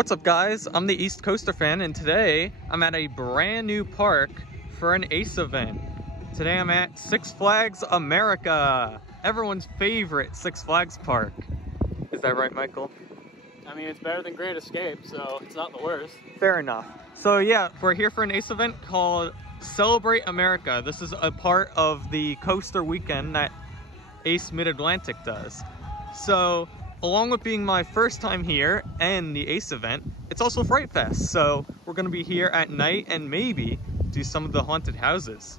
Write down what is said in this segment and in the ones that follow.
What's up guys, I'm the East Coaster fan and today I'm at a brand new park for an ACE event. Today I'm at Six Flags America, everyone's favorite Six Flags park. Is that right, Michael? I mean, it's better than Great Escape, so it's not the worst. Fair enough. So yeah, we're here for an ACE event called Celebrate America. This is a part of the coaster weekend that ACE Mid-Atlantic does. So along with being my first time here and the ACE event, it's also Fright Fest. So we're gonna be here at night and maybe do some of the haunted houses.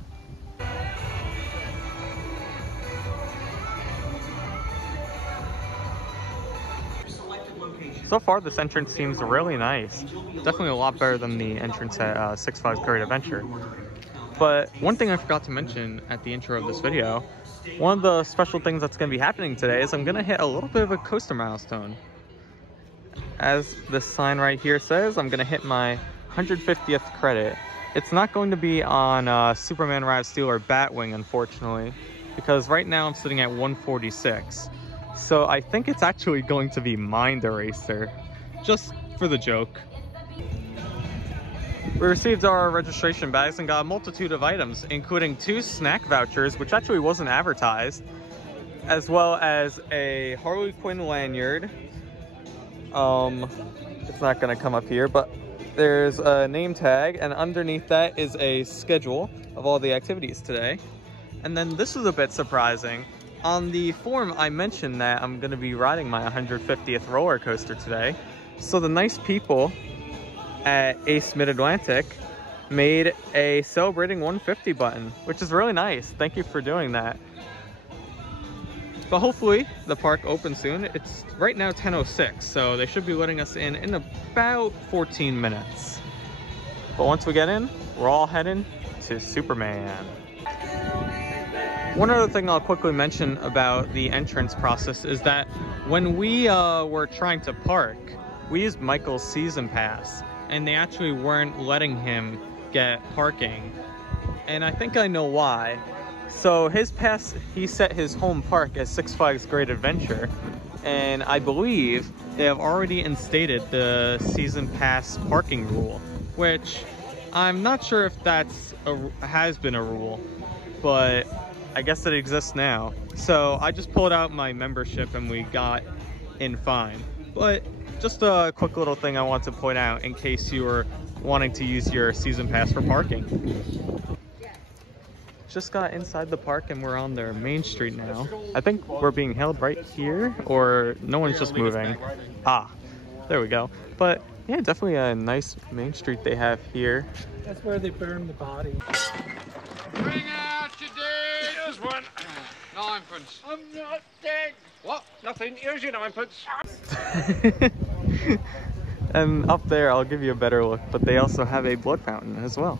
So far this entrance seems really nice. Definitely a lot better than the entrance at Six Flags Great Adventure. But one thing I forgot to mention at the intro of this video, one of the special things that's going to be happening today is I'm going to hit a little bit of a coaster milestone. As this sign right here says, I'm going to hit my 150th credit. It's not going to be on Superman Ride of Steel or Batwing, unfortunately, because right now I'm sitting at 146. So I think it's actually going to be Mind Eraser, just for the joke. We received our registration bags and got a multitude of items, including 2 snack vouchers, which actually wasn't advertised, as well as a Harley Quinn lanyard. It's not gonna come up here, but there's a name tag, and underneath that is a schedule of all the activities today. And then this is a bit surprising. On the form, I mentioned that I'm gonna be riding my 150th roller coaster today. So the nice people at ACE Mid-Atlantic made a celebrating 150 button, which is really nice. Thank you for doing that. But hopefully the park opens soon. It's right now 10:06, so they should be letting us in about 14 minutes. But once we get in, we're all heading to Superman. One other thing I'll quickly mention about the entrance process is that when we were trying to park, we used Michael's season pass, and they actually weren't letting him get parking. And I think I know why. So his pass, he set his home park as Six Flags Great Adventure, and I believe they have already instated the season pass parking rule, which I'm not sure if that's has been a rule, but I guess it exists now. So I just pulled out my membership and we got in fine. But just a quick little thing I want to point out in case you were wanting to use your season pass for parking. Just got inside the park and we're on their main street now. I think we're being held right here, or no one's just moving. Ah, there we go. But yeah, definitely a nice main street they have here. That's where they burn the body. Bring out your dead. Here's one. Ninepence. I'm not dead. What? Nothing. Here's your ninepence. And up there, I'll give you a better look, but they also have a blood fountain as well.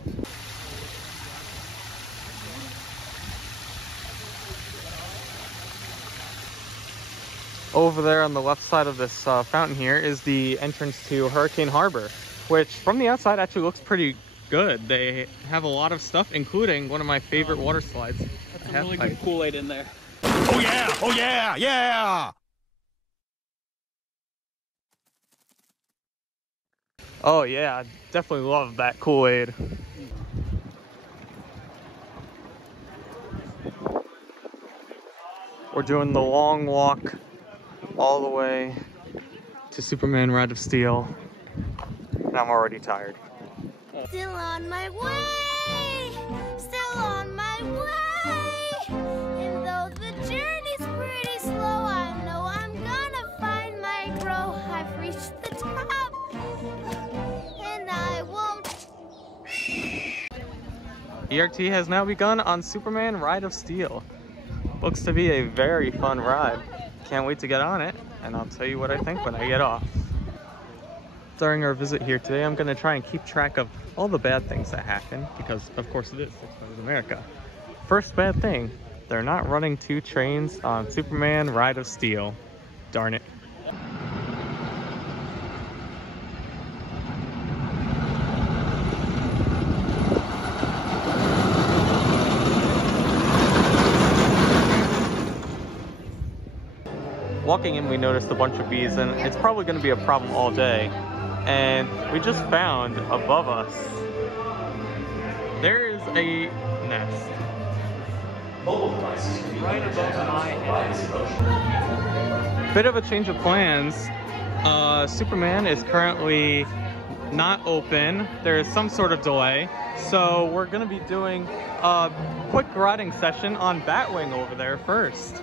Over there on the left side of this fountain here is the entrance to Hurricane Harbor, which from the outside actually looks pretty good. They have a lot of stuff, including one of my favorite water slides. That's some really good Kool-Aid in there. Oh yeah! Oh yeah! Yeah! Oh yeah, I definitely love that Kool-Aid. We're doing the long walk all the way to Superman Ride of Steel, and I'm already tired. Still on my way, still on my way. And though the journey's pretty slow, I know I'm gonna find my grow. I've reached the top, and I won't. ERT has now begun on Superman Ride of Steel. Looks to be a very fun ride. Can't wait to get on it, and I'll tell you what I think when I get off. During our visit here today, I'm going to try and keep track of all the bad things that happen, because of course it is Six Flags America. First bad thing, they're not running 2 trains on Superman Ride of Steel. Darn it. Walking in, we noticed a bunch of bees, and it's probably going to be a problem all day. and we just found above us, there is a nest. Right above my head. Bit of a change of plans. Superman is currently not open. There is some sort of delay. So we're gonna be doing a quick riding session on Batwing over there first.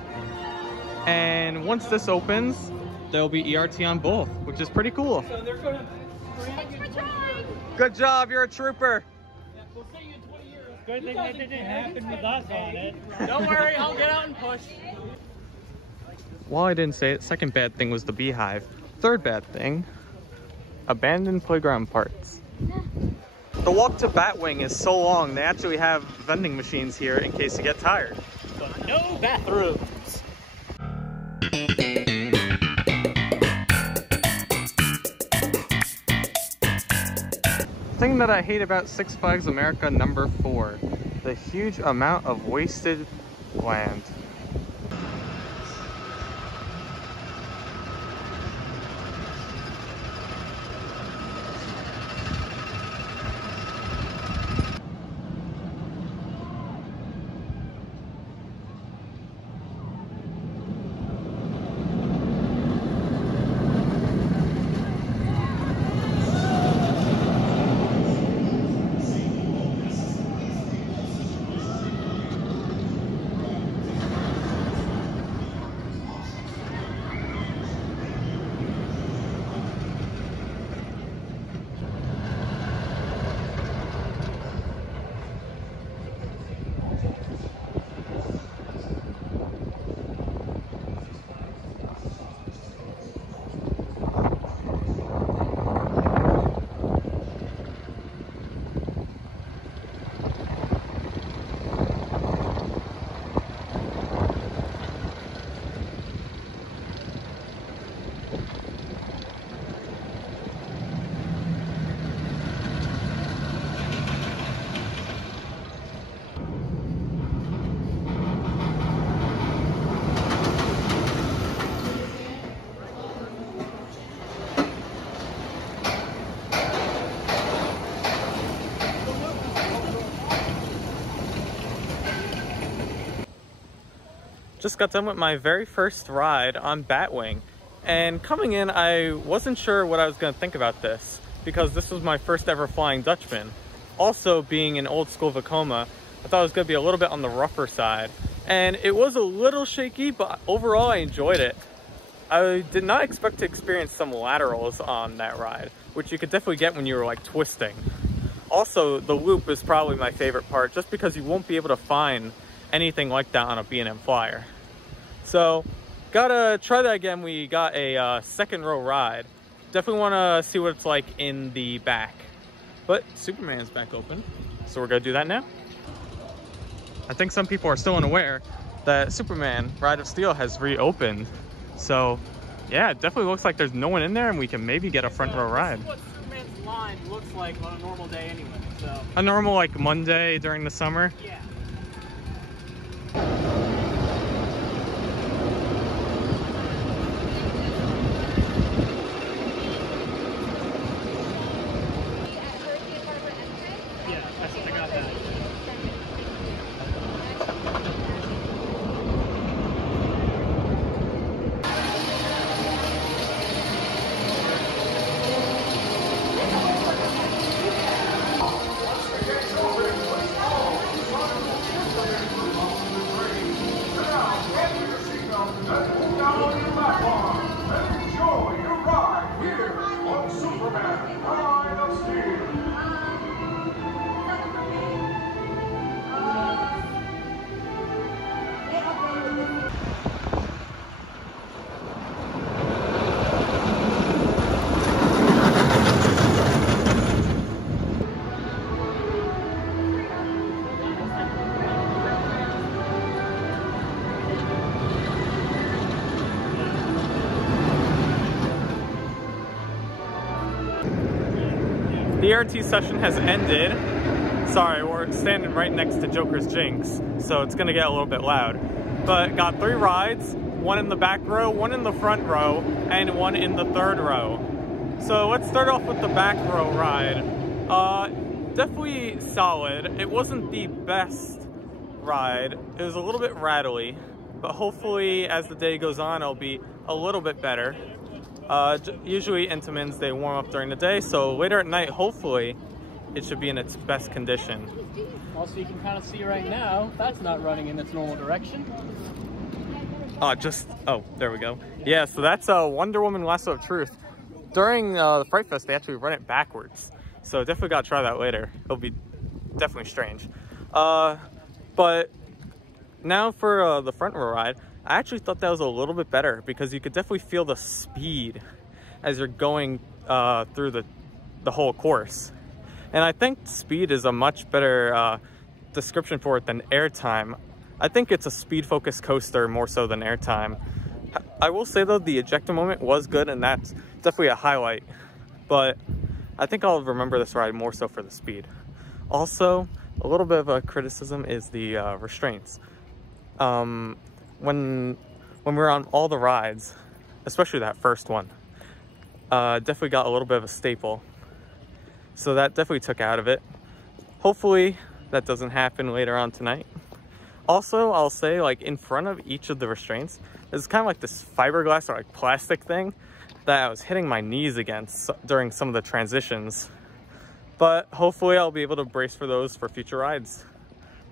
And once this opens, there'll be ERT on both, which is pretty cool. So they're gonna... Thanks for trying. Good job, you're a trooper. We'll see you in 20 years. Good thing that didn't happen with us on it. Don't worry, I'll get out and push. Well, I didn't say it. Second bad thing was the beehive. Third bad thing, abandoned playground parts. The walk to Batwing is so long, they actually have vending machines here in case you get tired. But no bathrooms. The thing that I hate about Six Flags America number 4, the huge amount of wasted land. Just got done with my very first ride on Batwing, and coming in I wasn't sure what I was going to think about this because this was my first ever Flying Dutchman. Also, being an old school Vekoma, I thought it was going to be a little bit on the rougher side, and it was a little shaky, but overall I enjoyed it. I did not expect to experience some laterals on that ride, which you could definitely get when you were like twisting. Also, the loop is probably my favorite part just because you won't be able to find anything like that on a B&M Flyer. So, gotta try that again. We got a second row ride. Definitely want to see what it's like in the back. But Superman's back open, so we're gonna do that now. I think some people are still unaware that Superman Ride of Steel has reopened. So, yeah, it definitely looks like there's no one in there and we can maybe get a front row ride. This is what Superman's line looks like on a normal day anyway, so. A normal, like, Monday during the summer? Yeah. The ERT session has ended. Sorry, we're standing right next to Joker's Jinx, so it's gonna get a little bit loud. But got 3 rides, one in the back row, one in the front row, and one in the third row. So let's start off with the back row ride. Definitely solid. It wasn't the best ride. It was a little bit rattly, but hopefully as the day goes on, it'll be a little bit better. Usually Intamins, they warm up during the day, so later at night, hopefully, it should be in its best condition. Also, you can kind of see right now, that's not running in its normal direction. Oh, there we go. Yeah, so that's a Wonder Woman Lasso of Truth. During the Fright Fest, they actually run it backwards. So definitely gotta try that later. It'll be definitely strange. But now for the front row ride, I actually thought that was a little bit better because you could definitely feel the speed as you're going through the whole course. And I think speed is a much better description for it than airtime. I think it's a speed-focused coaster more so than airtime. I will say though, the ejector moment was good and that's definitely a highlight. But I think I'll remember this ride more so for the speed. Also, a little bit of a criticism is the restraints. When we were on all the rides, especially that first one, definitely got a little bit of a staple. So that definitely took out of it. Hopefully that doesn't happen later on tonight. Also, I'll say like in front of each of the restraints, there's kind of like this fiberglass or like plastic thing that I was hitting my knees against during some of the transitions. But hopefully I'll be able to brace for those for future rides.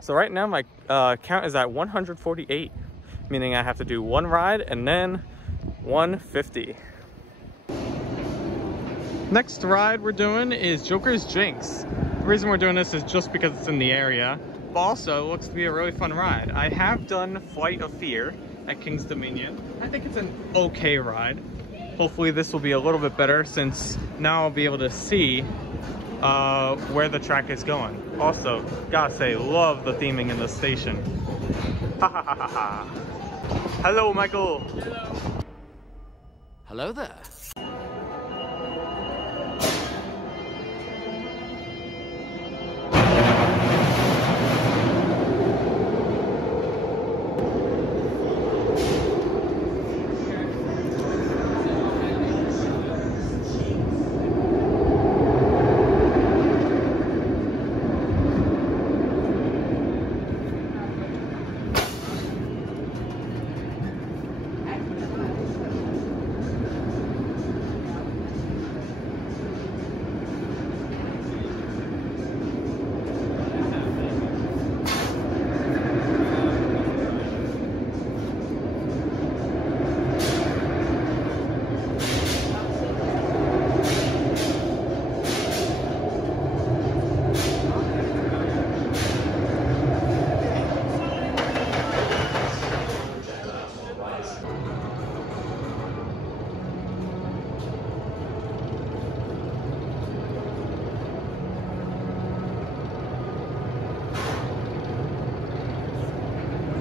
So right now my count is at 148, meaning I have to do one ride and then 150. Next ride we're doing is Joker's Jinx. The reason we're doing this is just because it's in the area, but also it looks to be a really fun ride. I have done Flight of Fear at King's Dominion. I think it's an okay ride. Hopefully this will be a little bit better since now I'll be able to see where the track is going. Also, gotta say, love the theming in the station. Ha ha ha ha ha. Hello, Michael. Hello. Hello there.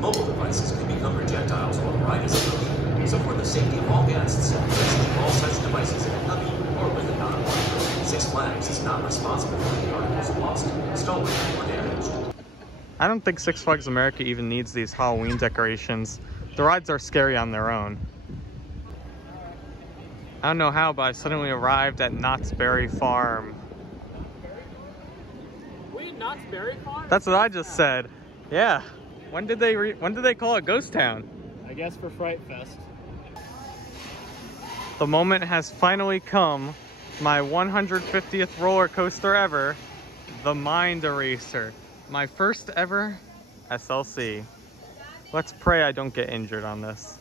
Mobile devices can become projectiles while the ride is approaching. So for the safety of all guests, placing all such devices in a cubby or with a non-alarm. Six Flags is not responsible for the articles lost, stolen, or damaged. I don't think Six Flags America even needs these Halloween decorations. The rides are scary on their own. I don't know how, but I suddenly arrived at Knott's Berry Farm. Wait, Knott's Berry Farm? That's what I just said. Yeah. When did they call it Ghost Town? I guess for Fright Fest. The moment has finally come. My 150th roller coaster ever, the Mind Eraser. My first ever SLC. Let's pray I don't get injured on this.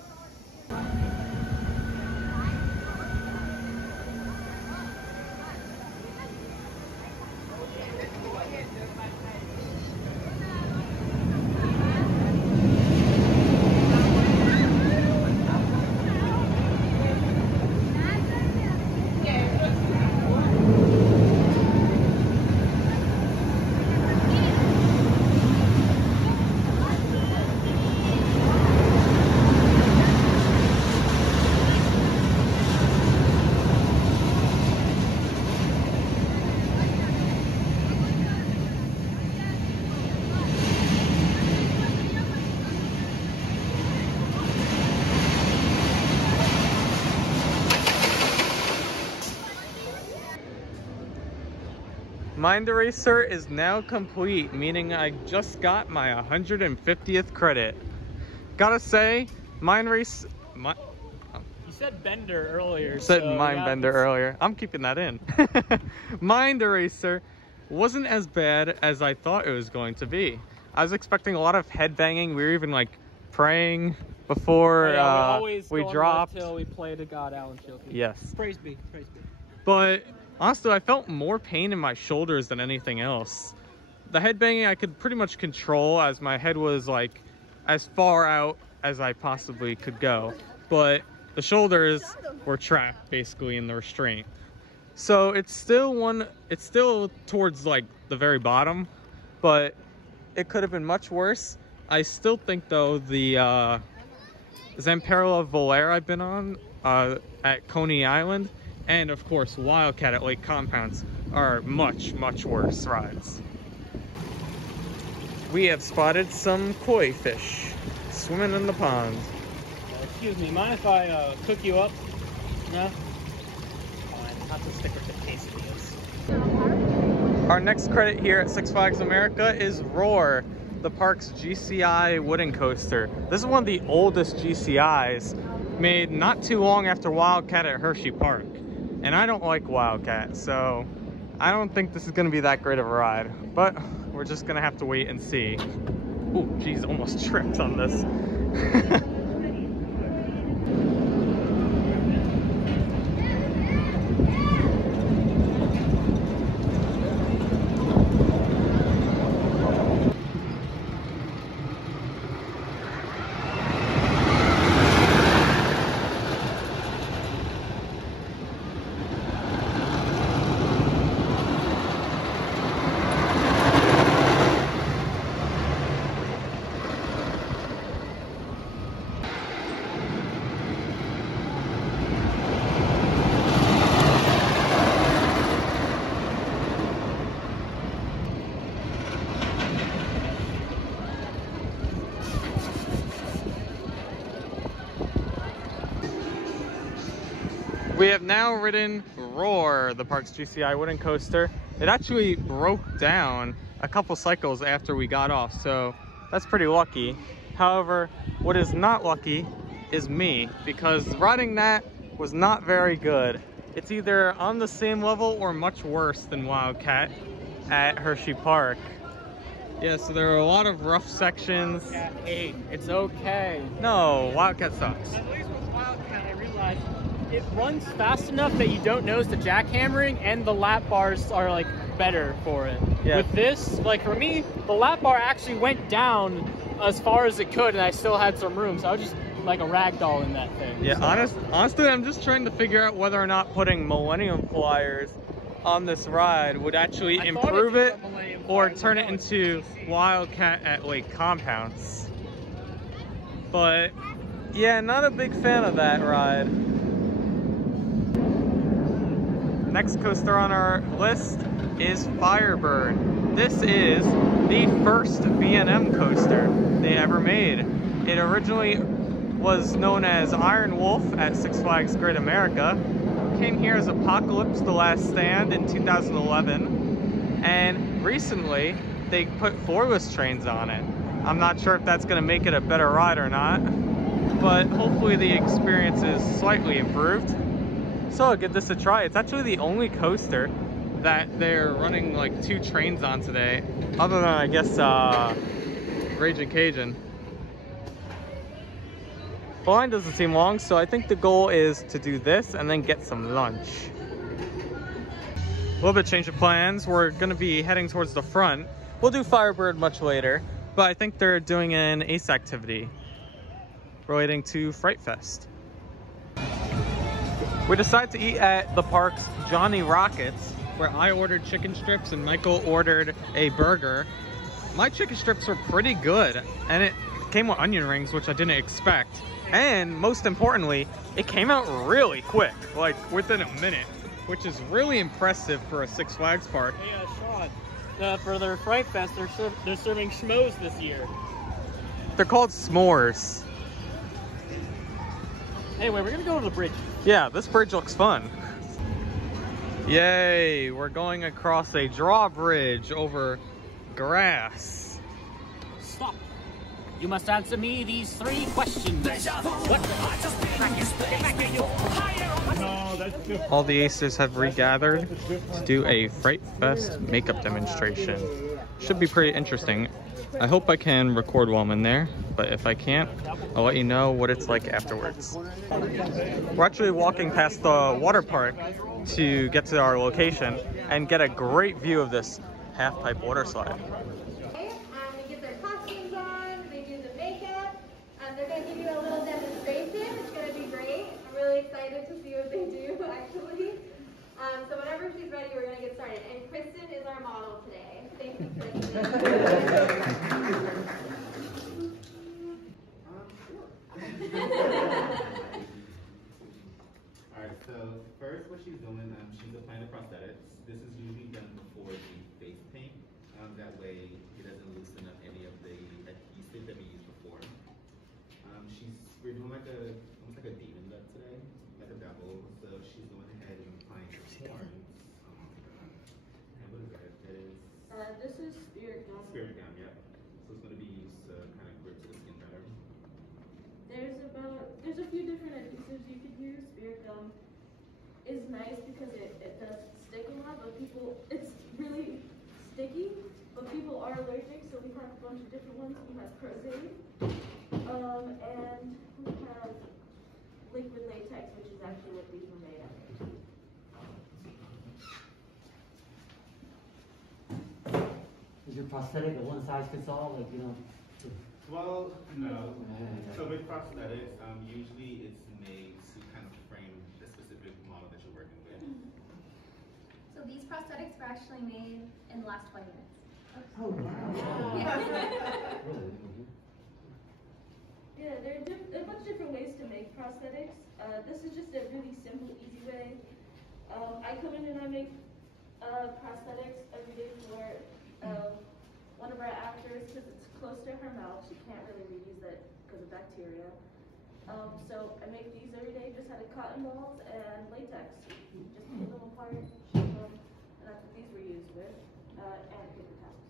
Mind Eraser is now complete, meaning I just got my 150th credit. Gotta say, Mind Race... You said Bender earlier. Said so Mind yeah, Bender earlier. I'm keeping that in. Mind Eraser wasn't as bad as I thought it was going to be. I was expecting a lot of headbanging. We were even like praying before we dropped. Until we play to God, Alan Shields. Yes. Praise be, praise be. But honestly, I felt more pain in my shoulders than anything else. The headbanging I could pretty much control as my head was like as far out as I possibly could go. But the shoulders were trapped basically in the restraint. So it's still towards like the very bottom, but it could have been much worse. I still think though the Zamperla Volare I've been on at Coney Island, and of course Wildcat at Lake Compounce are much worse rides. We have spotted some koi fish swimming in the pond. Excuse me, mind if I cook you up? No? Fine, not the sticker to quesadillas. Our next credit here at Six Flags America is Roar, the park's GCI wooden coaster. This is one of the oldest GCIs, made not too long after Wildcat at Hershey Park. And I don't like Wildcat, so I don't think this is gonna be that great of a ride, but we're just gonna have to wait and see. Ooh, geez, almost tripped on this. We have now ridden Roar, the park's GCI wooden coaster. It actually broke down a couple cycles after we got off, so that's pretty lucky. However, what is not lucky is me, because riding that was not very good. It's either on the same level or much worse than Wildcat at Hershey Park. Yeah, so there are a lot of rough sections. Wildcat 8, it's okay. No, Wildcat sucks. At least with Wildcat, I realized it runs fast enough that you don't notice the jackhammering, and the lap bars are like better for it. Yeah. With this, like for me, the lap bar actually went down as far as it could, and I still had some room, so I was just like a rag doll in that thing. Yeah, so. honestly, I'm just trying to figure out whether or not putting Millennium Flyers on this ride would actually improve it or turn it into Wildcat at Lake Compounce. But yeah, not a big fan of that ride. Next coaster on our list is Firebird. This is the first B&M coaster they ever made. It originally was known as Iron Wolf at Six Flags Great America. Came here as Apocalypse The Last Stand in 2011. And recently, they put floorless trains on it. I'm not sure if that's gonna make it a better ride or not, but hopefully the experience is slightly improved. So I'll give this a try. It's actually the only coaster that they're running like 2 trains on today, other than I guess Raging Cajun. The line doesn't seem long, so I think the goal is to do this and then get some lunch. A little bit change of plans. We're gonna be heading towards the front. We'll do Firebird much later, but I think they're doing an ACE activity relating to Fright Fest. We decided to eat at the park's Johnny Rockets, where I ordered chicken strips and Michael ordered a burger. My chicken strips were pretty good, and it came with onion rings, which I didn't expect. And most importantly, it came out really quick, like within a minute, which is really impressive for a Six Flags park. Hey, Sean, for their Fright Fest, they're serving schmoes this year. They're called s'mores. Anyway, we're gonna go to the bridge. Yeah, this bridge looks fun. Yay, we're going across a drawbridge over grass. Stop. You must answer me these 3 questions. What? No, that's different. All the Acers have regathered to do a Fright Fest makeup demonstration. Should be pretty interesting. I hope I can record while I'm in there, but if I can't, I'll let you know what it's like afterwards. We're actually walking past the water park to get to our location and get a great view of this half-pipe water slide. They get their costumes on, they do the makeup, they're going to give you a little demonstration. It's going to be great. I'm really excited to see what they do, actually. So whenever she's ready, we're going to get started. And Kristen is our model today. Thank you, Kristen. Alright, so first what she's doing, she's applying the prosthetics. This is usually done before the face paint. That way it doesn't loosen up any of the adhesive that we used before. We're doing like almost like a demon look today, like a devil. So she's going ahead and applying her horns. And what is that? That is this is spirit gum. spirit gum, yeah. So it's going to be used to kind of grip to the skin better. There's a few different adhesives you could use. Spirit gum is nice because it does stick a lot, but it's really sticky, but people are allergic, so we have a bunch of different ones. We have Crozade, and we have liquid latex, which is actually what these were made out of. Is your prosthetic a one size fits all? Like, you know? Well, no. So with prosthetics, usually it's made to kind of frame the specific model that you're working with. So these prosthetics were actually made in the last 20 minutes. Oh, wow. Really? Yeah, there are a bunch of different ways to make prosthetics. This is just a really simple, easy way. I come in and I make prosthetics every day for one of our actors because it's close to her mouth. She can't really reuse it because of bacteria. So I make these every day just out of cotton balls and latex. Just peel them apart, shape them, and that's what these were used with, and paper towels.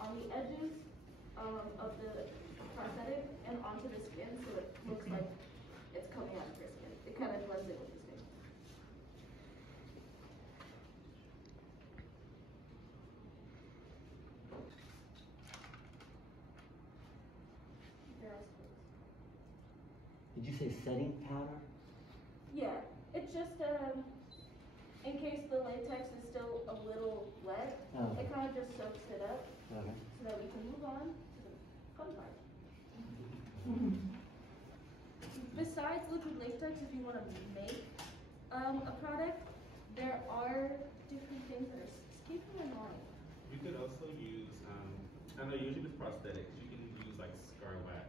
On the edges of the prosthetic and onto the skin, so it looks like it's coming out of her skin. It kind of blends it with the skin. Did you say setting powder? Yeah, it's just in case the latex is still a little wet, it kind of just soaks it up so that we can move on to the fun part. Besides liquid latex, if you want to make a product, there are different things that are keeping in mind. You could also use, I know usually with prosthetics, you can use like scar wax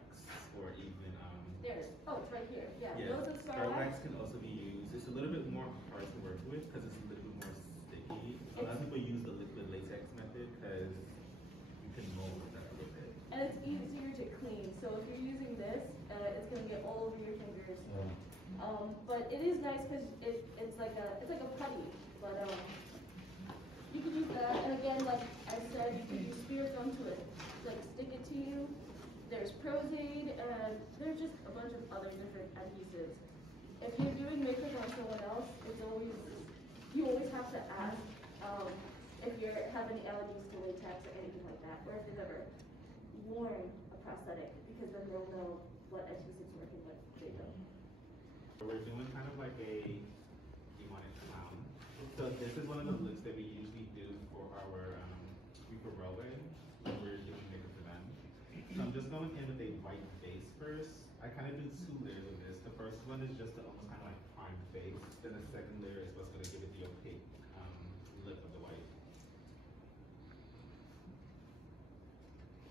or even It's right here. Yeah, yeah, those are scar wax can also be used. It's a little bit more hard to work with because it's a little bit more sticky. A lot of people use the liquid latex method because you can mold that a little bit. And it's easier to clean. So if you're using this, it's going to get all over your fingers. But it is nice because it's like a putty. But you can use that. And again, like I said, you can use spirit gum to it. Like stick it to you. There's Crozade, and there's just a bunch of other different adhesives. If you're doing makeup on someone else, you always have to ask if you have any allergies to latex or anything like that, or if you've ever worn a prosthetic, because then they'll know what adhesives working with. They don't. We're doing kind of like a demonic clown. So this is one of the looks that we usually do for our for Broadway when we're doing makeup for them. So I'm just going in with a white base first. I kind of do 2 layers of this. The first one is just to almost kind of like prime the face. Then the second layer is what's going to give it the opaque lip of the white.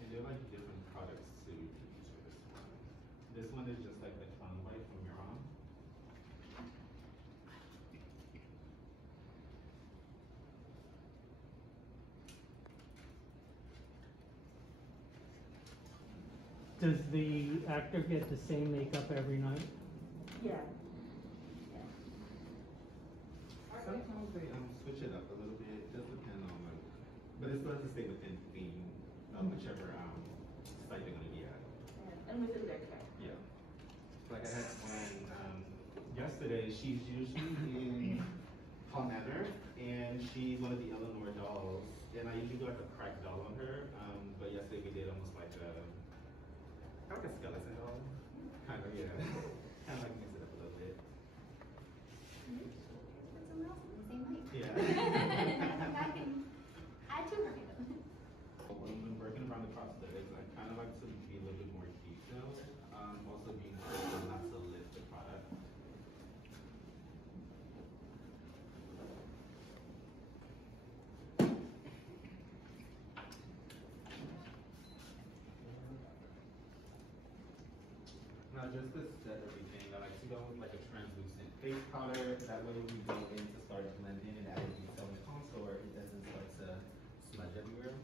And there are like different products to use for this one. This one is just like the clown white from your arm. Does the actor get the same makeup every night? Yeah. Sometimes they switch it up a little bit. It does depend on like, but it still has to stay within theme of whichever site they're gonna be at. Yeah. And within their character. Yeah. Like I had one yesterday. She's usually in Hall Manor, and she's one of the Eleanor dolls. And I usually do like a cracked doll on her. But yesterday we did almost like a skeleton doll. Kind of, yeah. Kind of like mix it up a little bit. Yeah. I can add to her makeup. When working around the prosthetics, I kind of like to be a little bit more detailed. Also being careful not to lift the product. Now just to set everything, I like to go with like a translucent face powder. That way when we go in to start blending and adding detail and contour, it doesn't start to smudge everywhere.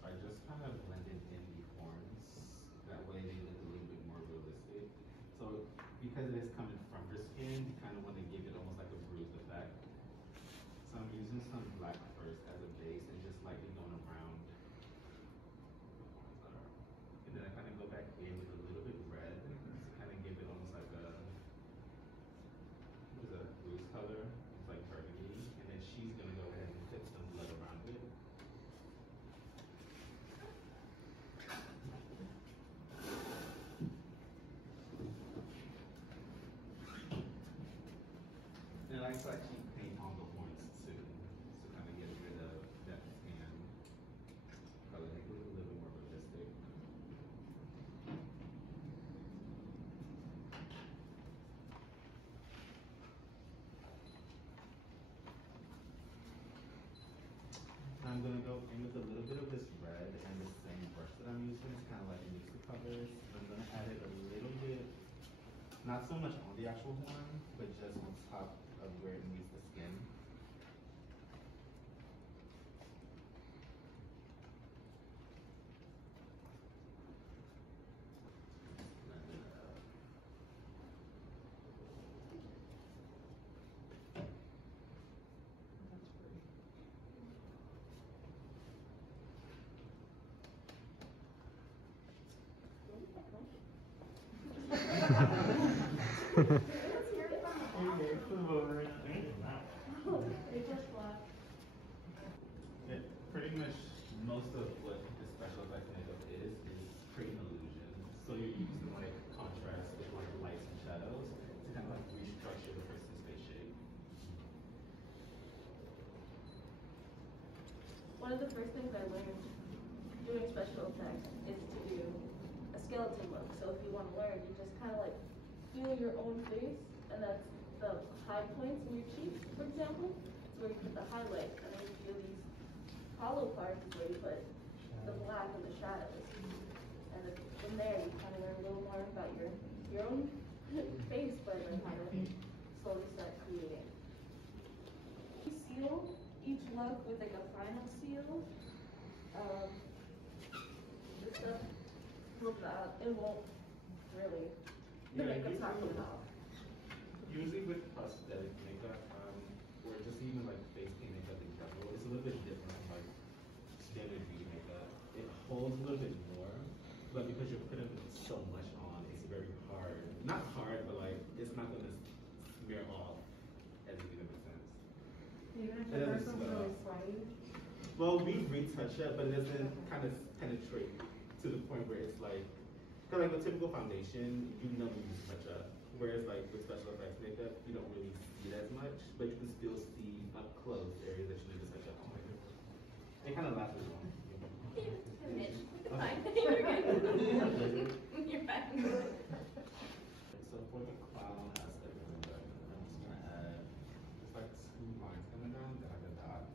I just kind of blended in the horns. That way they look a little bit more realistic. So because it is coming from her skin, you kind of want to give it almost like a bruised effect. So I'm using some black first as a base and just lightly going around. And then I kind of go back in with a little bit red to kind of give it almost like a bruise color. It's like burgundy. And then she's going to go ahead and put some blood around it. And I like to actually paint on the horns too, to kind of get rid of that tan color, make it look a little bit more realistic. I'm going to go in with a little bit of this red and the same brush that I'm using. It's kind of like a mix of colors. I'm going to add it a little bit, not so much on the actual horn, but just on top of where it meets the skin. Pretty much most of what the special effects makeup is creating illusion. So you're using like contrast with like lights and shadows to kind of like restructure the person's face shape. One of the first things I learned doing special effects is to do a skeleton look. So if you want to learn, you just kind of like feel your own face, and that's the high points in your cheeks, for example. So where you put the highlights, and then you feel these hollow parts where you put the black and the shadows. And from there, you kind of learn a little more about your own face, but then how to slowly start creating. You seal each look with like a final seal. This stuff it won't really, the makeup's not coming off. Usually with prosthetic makeup, or just even like face paint makeup in general, it's a little bit different from like standard beauty makeup. It holds a little bit more, but because you're putting so much on, it's very hard. Not hard, but like it's not gonna smear off as if it makes sense. Even if the person's really sweaty? Well, we retouch it, but it doesn't kind of penetrate to the point where it's like, cause like a typical foundation, you know you use touch up. Whereas like with special effects makeup, you don't really see it as much, but you can still see up close areas that you need to touch up on. It kind of lasts as long. Mitch, it's fine. You're good. You're fine. So for the clown aspect of it, I'm just gonna add just like 2 lines coming down, then like a dot.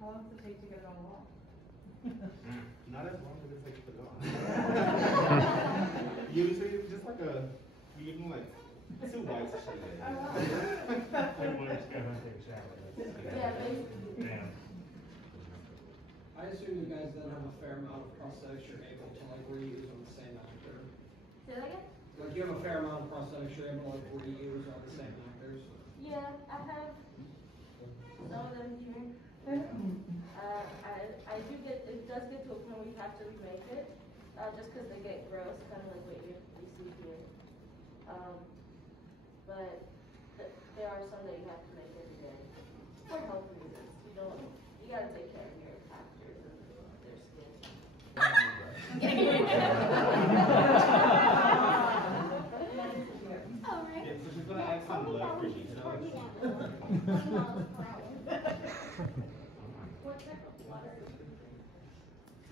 How long does it take to get it all off? Not as long as it takes to put it on. Usually it's just like You give them like 2 wipes of shit. Everyone's gonna take a shower. Yeah, basically. Yeah. I assume you guys then have a fair amount of prosthetics you're able to like reuse on the same actor. Say that again? Like you have a fair amount of prosthetics you're able to like reuse on the same actors. Yeah, I have some of them here. I do get, it does get to a point where you have to remake it, just because they get gross, kind of like what you see here. But there are some that you have to make every day for health reasons. You gotta take care of your actors and their skin. All right. Yeah, so she's gonna add some blood for details. What type of blood?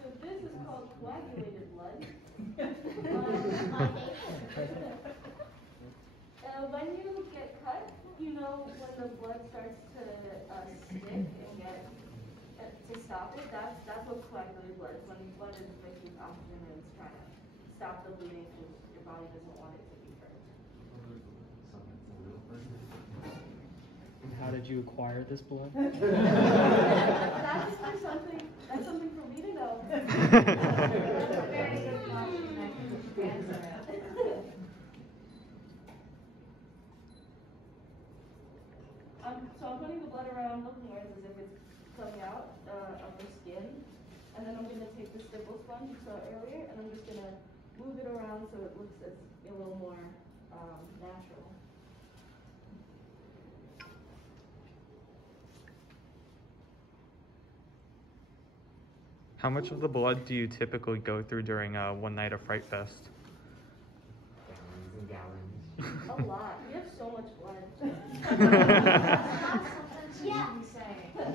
So this is called coagulated blood. When you get cut, you know when the blood starts to stick and get to stop it. That's what coagulated blood is. When blood is making oxygen and it's trying to stop the bleeding because your body doesn't want it to be hurt. And how did you acquire this blood? That's something for me to know. That's a very good question. I can answer it. So I'm putting the blood around the horns as if it's coming out of the skin. And then I'm going to take the stipple sponge you saw earlier, and I'm just going to move it around so it looks a little more natural. How much of the blood do you typically go through during one night of Fright Fest? Gallons and gallons. A lot. We have so much blood. Yeah. But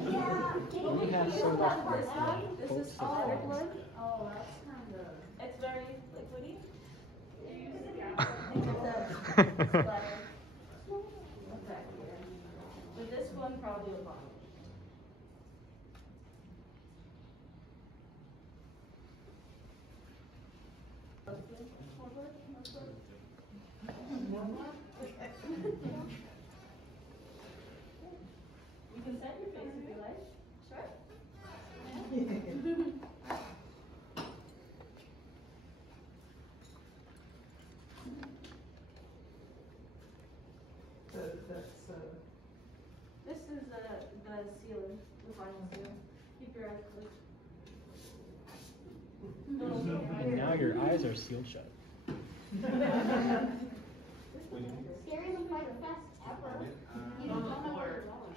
we have so much blood. This is synthetic blood. Oh, that's kind of. It's very liquidy. But this one probably a lot. You can set your face if you like. Sure. This is the sealer, the final seal. Keep your eyes closed. And now your eyes are sealed shut. Scariest Fright Fest ever. You don't know where you're going.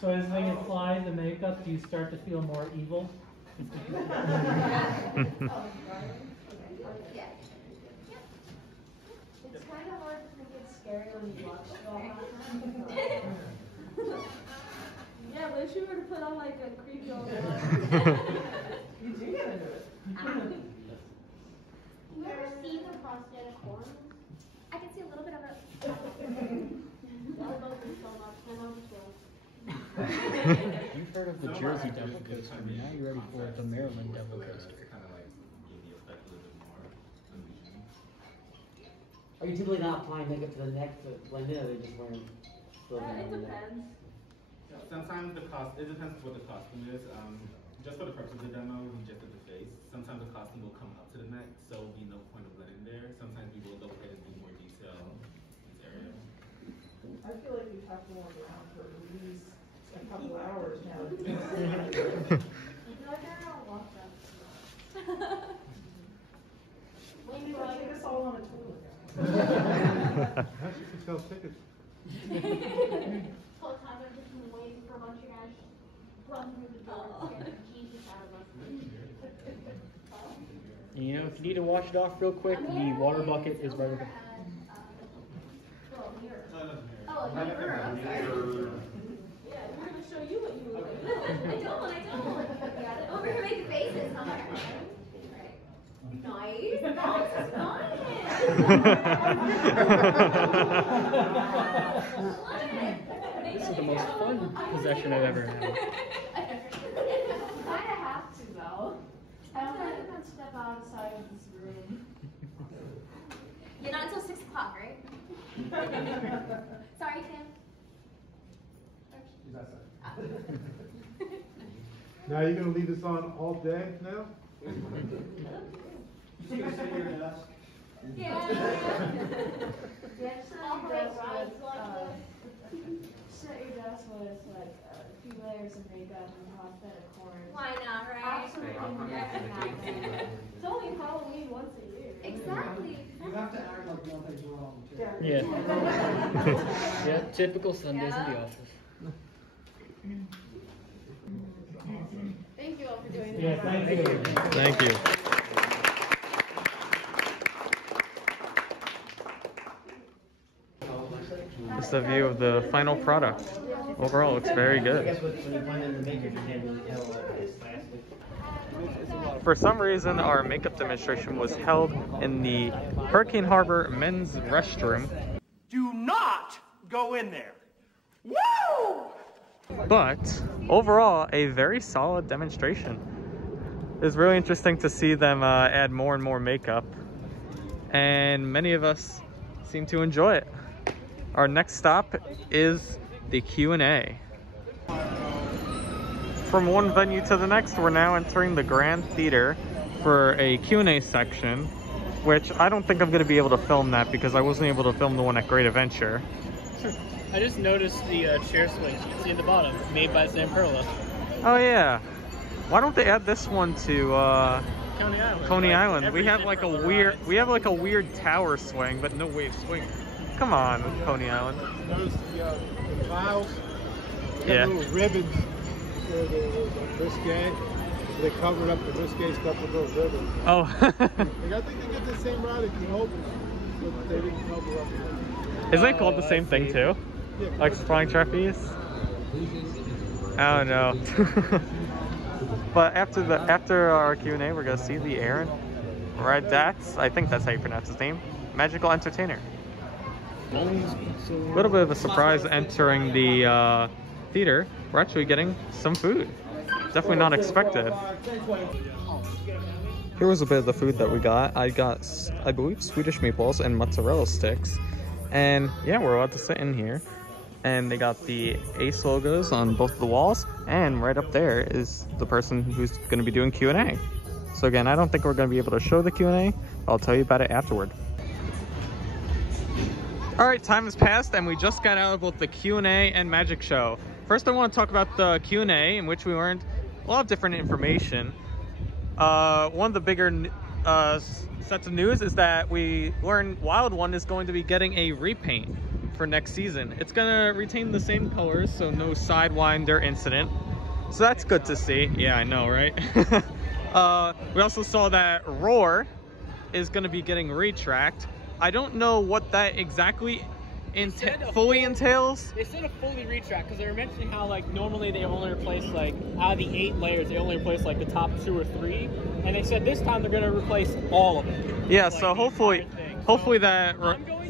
So as they apply the makeup, do you start to feel more evil? Yeah. It's kind of hard to think it's scary when you watch it all the time. Yeah, but if you were to put on like a creepy old one. You do get into it. You ever seen the prosthetic horns? I can see a little bit of it. I love this so much. I love this one. You've heard of the Jersey Devil Coaster, and now you're ready for the Maryland Devil Coaster. Kind of like give the effect a little bit more illusion. Are you typically not applying makeup to the neck to blend in, or they just wearing It depends. Sometimes it depends what the costume is. Just for the purpose of the demo, we just did the face. Sometimes the costume will come up to the neck, so there'll be no point of blending there. Sometimes we will go ahead and do more detail in this area. I feel like we've have to walk around for at least a couple hours now. I feel like I don't want that. When you want to take us all on a tour. You can sell tickets. Whole time I've just been waiting for a bunch of guys to run through the door and scare the Jesus out of us. You know, if you need to wash it off real quick, the water bucket is right over there. Oh, a mirror. I'm sorry. Yeah, we're going to show you what you look like. I don't. Got it. Over here making faces. I'm like, nice. That's nice. This is the most fun possession I've ever had. Kind of have to, though. till 6 o'clock, right? Sorry, Tim. Now you're gonna leave this on all day now? You sit at your desk. Yeah. Set your desk with like a few layers of makeup and hot bed of corn. Why not, right? Absolutely nothing. It's only Halloween once a year. Exactly. You have to act like nothing's wrong, too. Yeah. Yeah, typical Sundays in the office. Thank you all for doing this. Yeah, thank you. Thank you. Just a view of the final product. Overall, looks very good. For some reason, our makeup demonstration was held in the Hurricane Harbor men's restroom. Do not go in there. Woo! But overall, a very solid demonstration. It was really interesting to see them add more and more makeup, and many of us seem to enjoy it. Our next stop is the Q&A. From one venue to the next, we're now entering the Grand Theater for a Q&A section, which I don't think I'm going to be able to film that because I wasn't able to film the one at Great Adventure. I just noticed the chair swing you can see at the bottom, made by Sam Perla. Oh yeah. Why don't they add this one to Coney Island. Coney Like, Island? We have like a weird, tower swing, but no wave swing. Come on, Coney Island. Notice the clouds. Yeah. Little ribbons for the risque. They covered up the risque stuff with those ribbons. Oh. Like, I think they get the same route at Canova, but they didn't cover up. Isn't it called the same thing too? Yeah. Like flying trapeze? I don't know. But after our Q&A, we're gonna see the Aaron Raddatz, I think that's how you pronounce his name, Magical Entertainer. A little bit of a surprise entering the theater. We're actually getting some food. Definitely not expected. Here was a bit of the food that we got. I got, I believe, Swedish meatballs and mozzarella sticks. And yeah, we're allowed to sit in here. And they got the ACE logos on both of the walls. And right up there is the person who's going to be doing Q&A. So again, I don't think we're going to be able to show the Q&A. I'll tell you about it afterward. All right, time has passed and we just got out of both the Q&A and magic show. First, I want to talk about the Q&A, in which we learned a lot of different information. One of the bigger sets of news is that we learned Wild One is going to be getting a repaint for next season. It's gonna retain the same colors, so no Sidewinder incident. So that's good to see. Yeah, I know, right? We also saw that Roar is gonna be getting retracked. I don't know what that exactly fully entails. They said a fully retract because they were mentioning how like normally they only replace like out of the 8 layers they only replace like the top 2 or 3, and they said this time they're going to replace all of it. Yeah, like, so hopefully that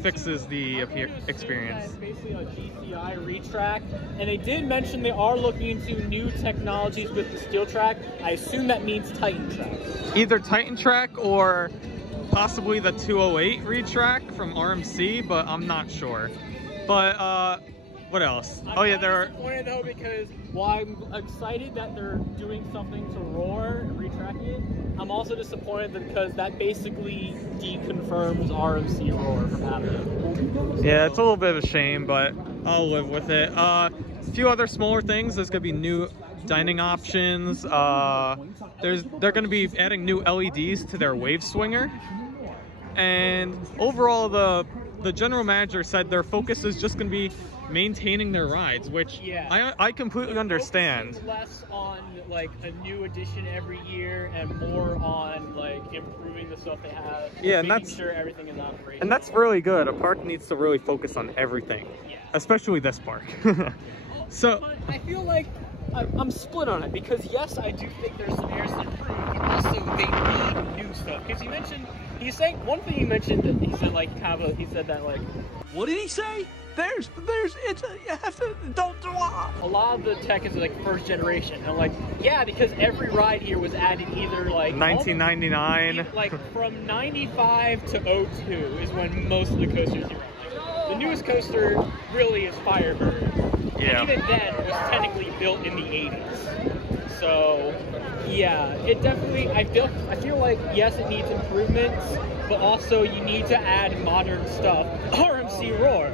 fixes the experience. It's basically a GCI retract, and they did mention they are looking into new technologies with the steel track. I assume that means Titan track. Either Titan track or possibly the 208 retrack from RMC, but I'm not sure. But what else? Oh yeah, there are. I'm disappointed though because while I'm excited that they're doing something to Roar and retracking it, I'm also disappointed because that basically deconfirms RMC Roar from happening. Yeah, it's a little bit of a shame, but I'll live with it. A few other smaller things. There's gonna be new dining options. They're gonna be adding new LEDs to their wave swinger. And overall, the general manager said their focus is just going to be maintaining their rides, which yeah. I completely understand. Less on like a new addition every year and more on like improving the stuff they have. Yeah, and that's sure everything is operating. And that's really good. A park needs to really focus on everything, especially this park. So but I feel like I'm split on it because yes, I do think there's some areas to improve, but also they need new stuff. Because he's saying one thing he mentioned. He said like he said that like. What did he say? you have to, don't do it. A lot of the tech is like first generation. And I'm like, yeah, because every ride here was added either like 1999. like from 95 to 02 is when most of the coasters are running. The newest coaster really is Firebird. Yeah. And even then was technically built in the 80s. So yeah, it definitely, I feel like yes, it needs improvements, but also you need to add modern stuff. RMC Roar.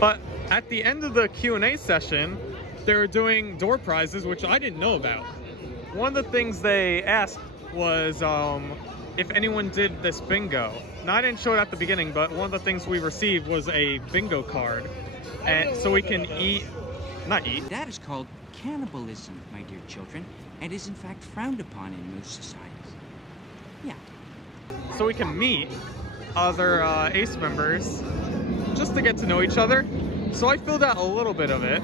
But at the end of the Q&A session, they were doing door prizes, which I didn't know about. One of the things they asked was if anyone did this bingo. Now, I didn't show it at the beginning, but one of the things we received was a bingo card. And so we can not eat. That is called cannibalism, my dear children, and is in fact frowned upon in most societies. Yeah. So we can meet other ACE members just to get to know each other. So I filled out a little bit of it,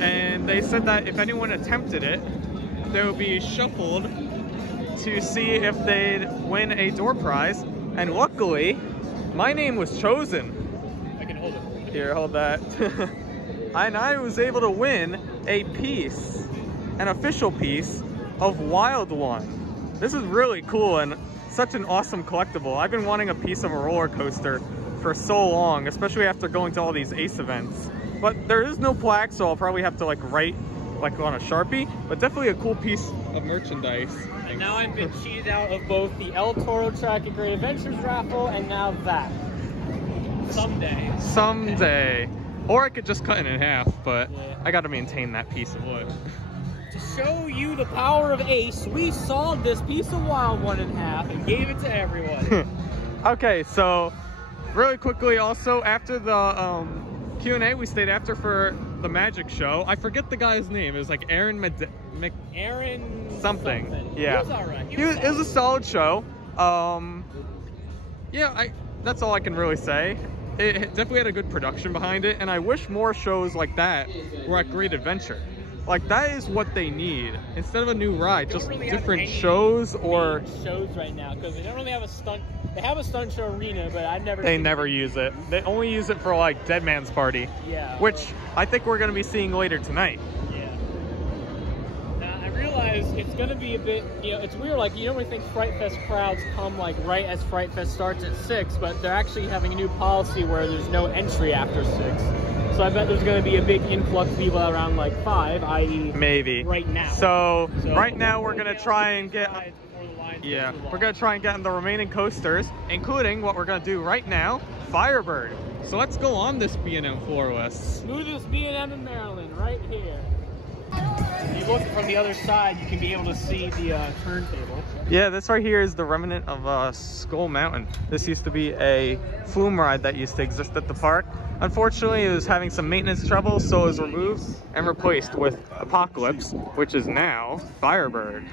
and they said that if anyone attempted it, they would be shuffled to see if they'd win a door prize. And luckily, my name was chosen. I can hold it. Here, hold that. And I was able to win a piece, an official piece of Wild One. This is really cool and such an awesome collectible. I've been wanting a piece of a roller coaster for so long, especially after going to all these ACE events. But there is no plaque, so I'll probably have to like write like on a Sharpie, but definitely a cool piece of merchandise. And now I've been cheated out of both the El Toro Track at Great Adventures raffle and now that. Someday. Someday. Or I could just cut it in half, but yeah. I gotta maintain that piece of wood. To show you the power of ACE, we sawed this piece of Wild One in half and gave it to everyone. Okay, so really quickly also, after the Q&A, we stayed after for the magic show. I forget the guy's name. It was like Aaron something. Yeah. He was alright. It was a solid show. Yeah, that's all I can really say. It definitely had a good production behind it, and I wish more shows like that were at Great Adventure. Like, that is what they need. Instead of a new ride, just really different shows or... shows right now, because they don't really have a stunt... They have a stunt show arena, but I've never... They never use it. They only use it for, like, Dead Man's Party. Yeah. Which I think we're going to be seeing later tonight. Yeah. Now, I realize it's going to be a bit... You know, it's weird, like, you normally think Fright Fest crowds come, like, right as Fright Fest starts at 6, but they're actually having a new policy where there's no entry after 6. So I bet there's going to be a big influx of people around like 5, i.e. maybe right now. So right now we're going to try and get... Yeah, we're going to try and get on the remaining coasters, including what we're going to do right now, Firebird. So let's go on this B&M floor list. Smoothest B&M in Maryland, right here. If you look from the other side, you can be able to see the turntable. Yeah, this right here is the remnant of Skull Mountain. This used to be a flume ride that used to exist at the park. Unfortunately, it was having some maintenance trouble, so it was removed and replaced with Apocalypse, which is now Firebird.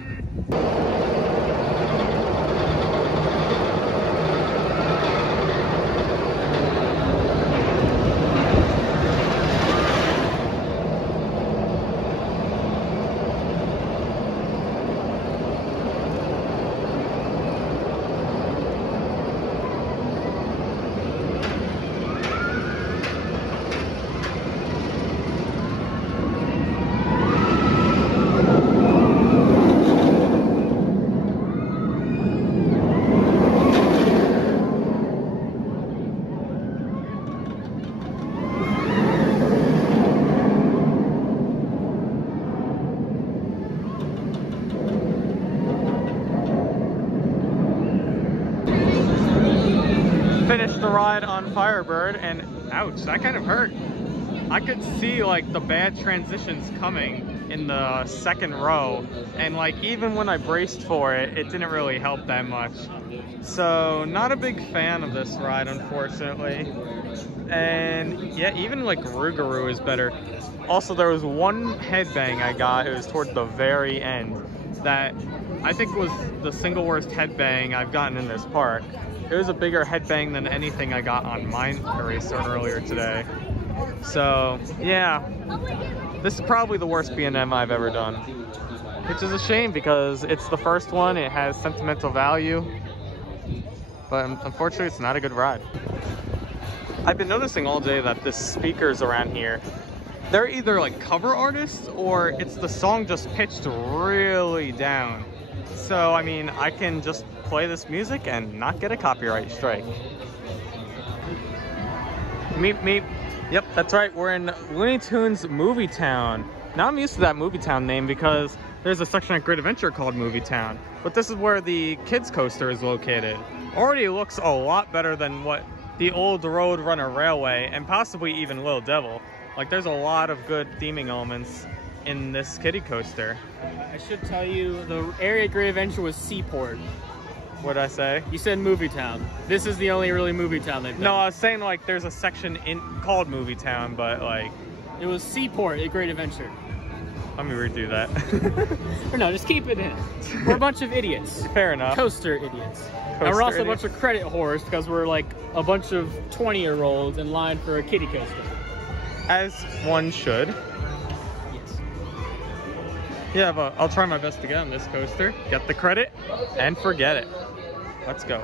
Finished the ride on Firebird, and ouch, that kind of hurt. I could see like the bad transitions coming in the second row, and like even when I braced for it, it didn't really help that much. So not a big fan of this ride, unfortunately. And yeah, even like Rougarou is better. Also, there was one headbang I got, it was toward the very end, that I think was the single worst headbang I've gotten in this park. It was a bigger headbang than anything I got on Mine Eraser earlier today. So, yeah, this is probably the worst B&M I've ever done. Which is a shame because it's the first one, it has sentimental value. But unfortunately, it's not a good ride. I've been noticing all day that the speakers around here, they're either like cover artists or it's the song just pitched really down. So, I mean, I can just play this music and not get a copyright strike. Meep, meep. Yep, that's right. We're in Looney Tunes Movie Town. Now I'm used to that Movie Town name because there's a section at Great Adventure called Movie Town. But this is where the kids coaster is located. Already looks a lot better than what the old Roadrunner Railway and possibly even Little Devil. Like, there's a lot of good theming elements in this kiddie coaster. I should tell you, the area at Great Adventure was Seaport. What'd I say? You said Movie Town. This is the only really Movie Town they've done. No, I was saying like there's a section called Movie Town, but like... It was Seaport at Great Adventure. Let me redo that. Or no, just keep it in. We're a bunch of idiots. Fair enough. Coaster idiots. And we're also a bunch of credit whores because we're like a bunch of 20-year-olds in line for a kiddie coaster. As one should. Yes. Yeah, but I'll try my best to get on this coaster, get the credit, and forget it. Let's go.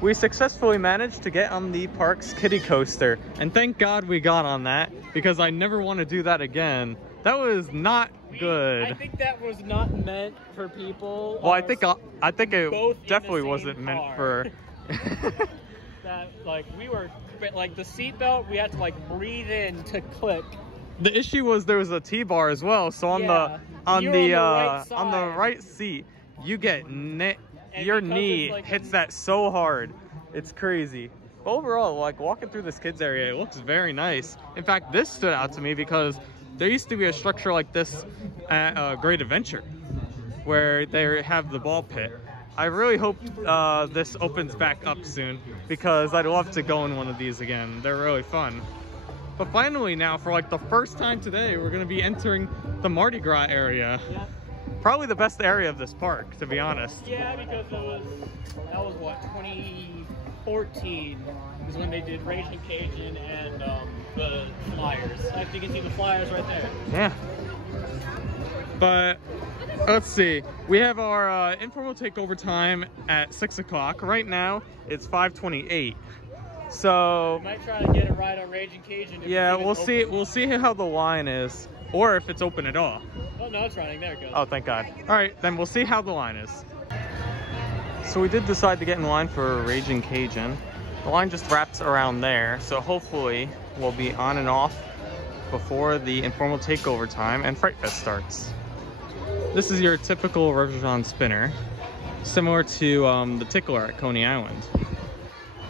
We successfully managed to get on the park's kiddie coaster, and thank God we got on that because I never want to do that again. That was not good. I think that was not meant for people. Well, I think it definitely wasn't meant for. That like we were like the seatbelt, we had to like breathe in to click. The issue was there was a T-bar as well, so on on the right seat, you get your knee like hits that so hard. It's crazy. But overall, like walking through this kids area, it looks very nice. In fact, this stood out to me because there used to be a structure like this at Great Adventure where they have the ball pit. I really hope this opens back up soon because I'd love to go in one of these again. They're really fun. But finally now, for like the first time today, we're going to be entering the Mardi Gras area. Yeah. Probably the best area of this park, to be honest. Yeah, because that was what, 2014 is when they did Raging Cajun and the Flyers. You can see the Flyers right there. Yeah. But let's see. We have our informal takeover time at 6 o'clock. Right now, it's 5:28. So we might try to get a ride on Raging Cajun. Yeah, we'll see. We'll see how the line is, or if it's open at all. Oh no, it's running. There it goes. Oh, thank God. All right, then we'll see how the line is. So we did decide to get in line for Raging Cajun. The line just wraps around there, so hopefully we'll be on and off before the informal takeover time and Fright Fest starts. This is your typical Reverchon spinner, similar to the Tickler at Coney Island.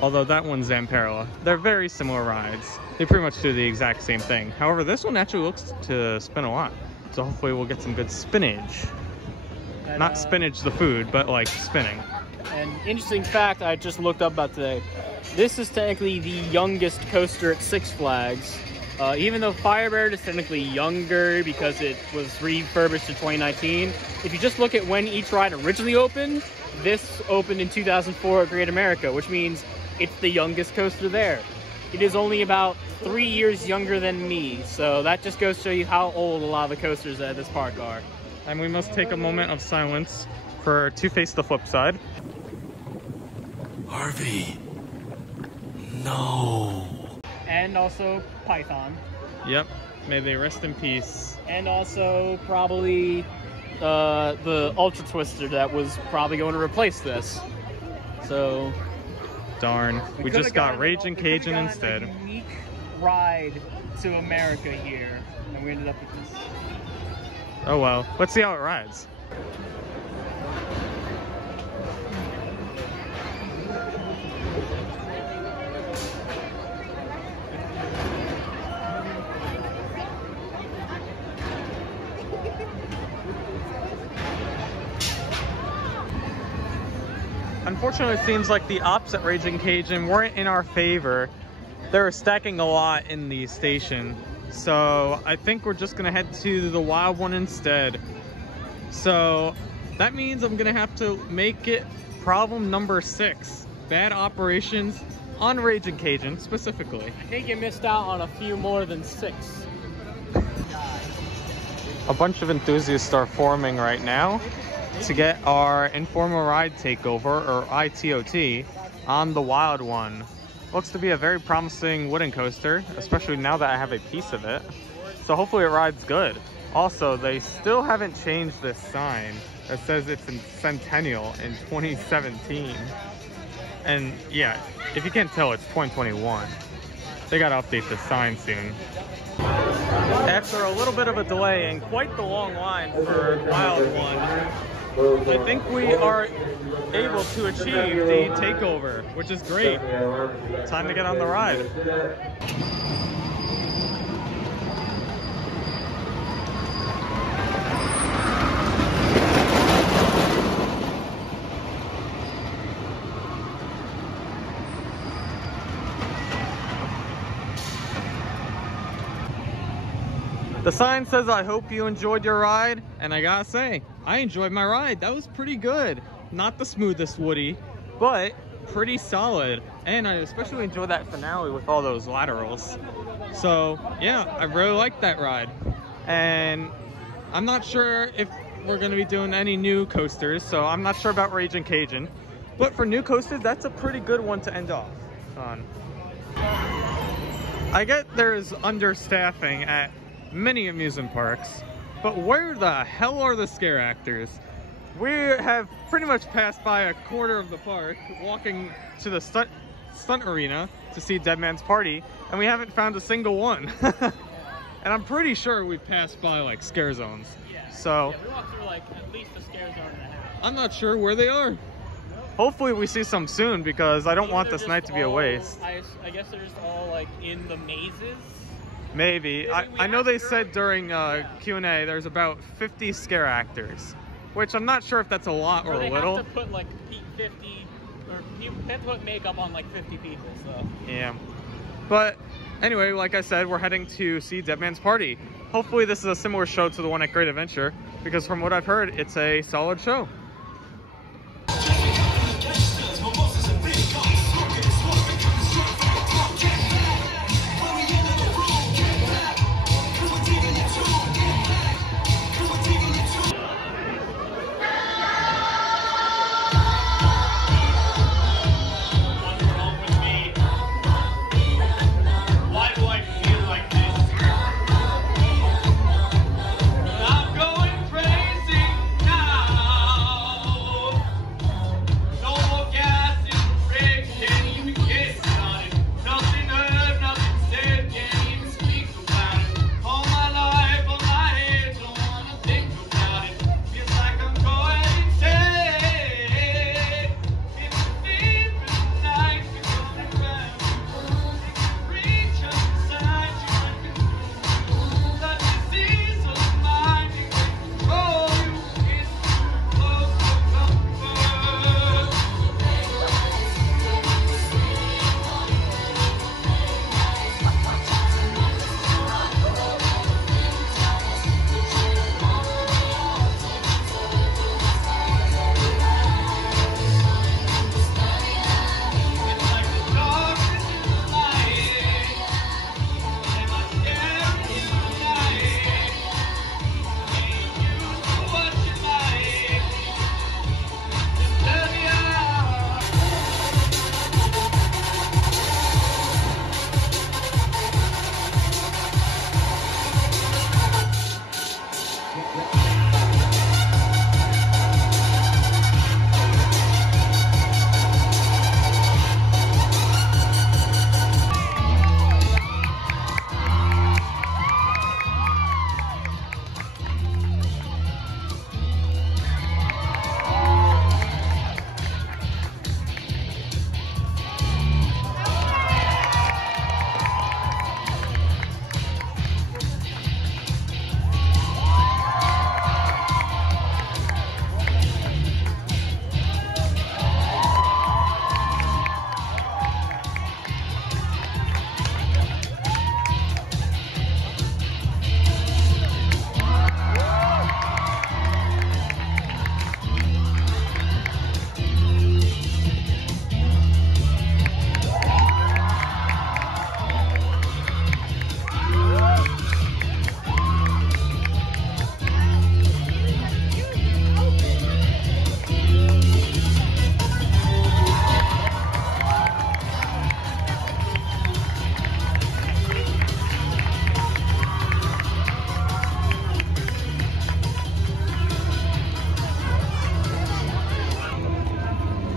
Although that one's Zamperla. They're very similar rides. They pretty much do the exact same thing. However, this one actually looks to spin a lot. So hopefully we'll get some good spinach. And, not spinach the food, but like spinning. An interesting fact I just looked up about today. This is technically the youngest coaster at Six Flags. Even though Firebird is technically younger because it was refurbished in 2019, if you just look at when each ride originally opened, this opened in 2004 at Great America, which means it's the youngest coaster there. It is only about 3 years younger than me, so that just goes to show you how old a lot of the coasters at this park are. And we must take a moment of silence for Two-Face the Flip Side. Harvey, no. And also Python. Yep, may they rest in peace. And also probably the Ultra Twister that was probably going to replace this. So darn, we just got Raging Cajun instead. A unique ride to America here, and we ended up with this. Oh well, let's see how it rides. Unfortunately, it seems like the ops at Raging Cajun weren't in our favor. They were stacking a lot in the station. So I think we're just gonna head to the wild one instead. So that means I'm gonna have to make it problem number 6. Bad operations on Raging Cajun specifically. I think you missed out on a few more than 6. A bunch of enthusiasts are forming right now to get our informal ride takeover, or ITOT, on the wild one. Looks to be a very promising wooden coaster, especially now that I have a piece of it. So hopefully it rides good. Also, they still haven't changed this sign that says it's in Centennial in 2017. And yeah, if you can't tell, it's 2021. They gotta update this sign soon. After a little bit of a delay and quite the long line for Wild One, I think we are able to achieve the takeover, which is great. Time to get on the ride. The sign says, I hope you enjoyed your ride, and I gotta say, I enjoyed my ride. That was pretty good. Not the smoothest Woody, but pretty solid. And I especially enjoyed that finale with all those laterals. So yeah, I really liked that ride. And I'm not sure if we're gonna be doing any new coasters, so I'm not sure about Raging Cajun. But for new coasters, that's a pretty good one to end off on. I get there's understaffing at many amusement parks, but where the hell are the scare actors? We have pretty much passed by a quarter of the park walking to the stunt arena to see Dead Man's Party, and we haven't found a single one. And I'm pretty sure we've passed by like scare zones. Yeah. So yeah, we walked through like at least a scare zone and a half. I'm not sure where they are. Hopefully we see some soon, because I don't want this night to be a waste. I guess they're just all like in the mazes. Maybe. I know they said during Q&A there's about 50 scare actors, which I'm not sure if that's a lot or a little. They have to put like 50, or they have to put makeup on like 50 people, so. Yeah. But anyway, like I said, we're heading to see Dead Man's Party. Hopefully this is a similar show to the one at Great Adventure, because from what I've heard, it's a solid show. I'm going crazy now.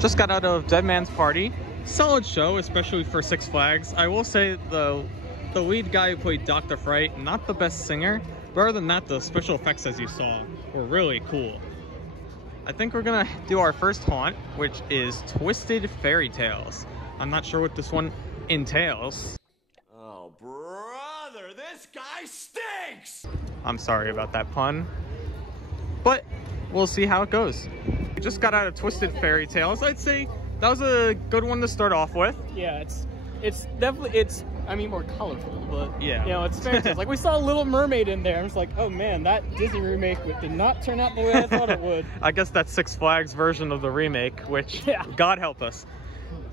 Just got out of Dead Man's Party. Solid show, especially for Six Flags. I will say the lead guy who played Dr. Fright, not the best singer, but other than that, the special effects, as you saw, were really cool. I think we're gonna do our first haunt, which is Twisted Fairy Tales. I'm not sure what this one entails. Oh, brother, this guy stinks! I'm sorry about that pun, but we'll see how it goes. We just got out of Twisted Fairy Tales. I'd say that was a good one to start off with. Yeah, it's definitely, I mean, more colorful, but yeah, you know, it's fairy tales. Like, we saw Little Mermaid in there. I'm just like, oh man, that Disney remake did not turn out the way I thought it would. I guess that's Six Flags version of the remake, which, yeah. God help us.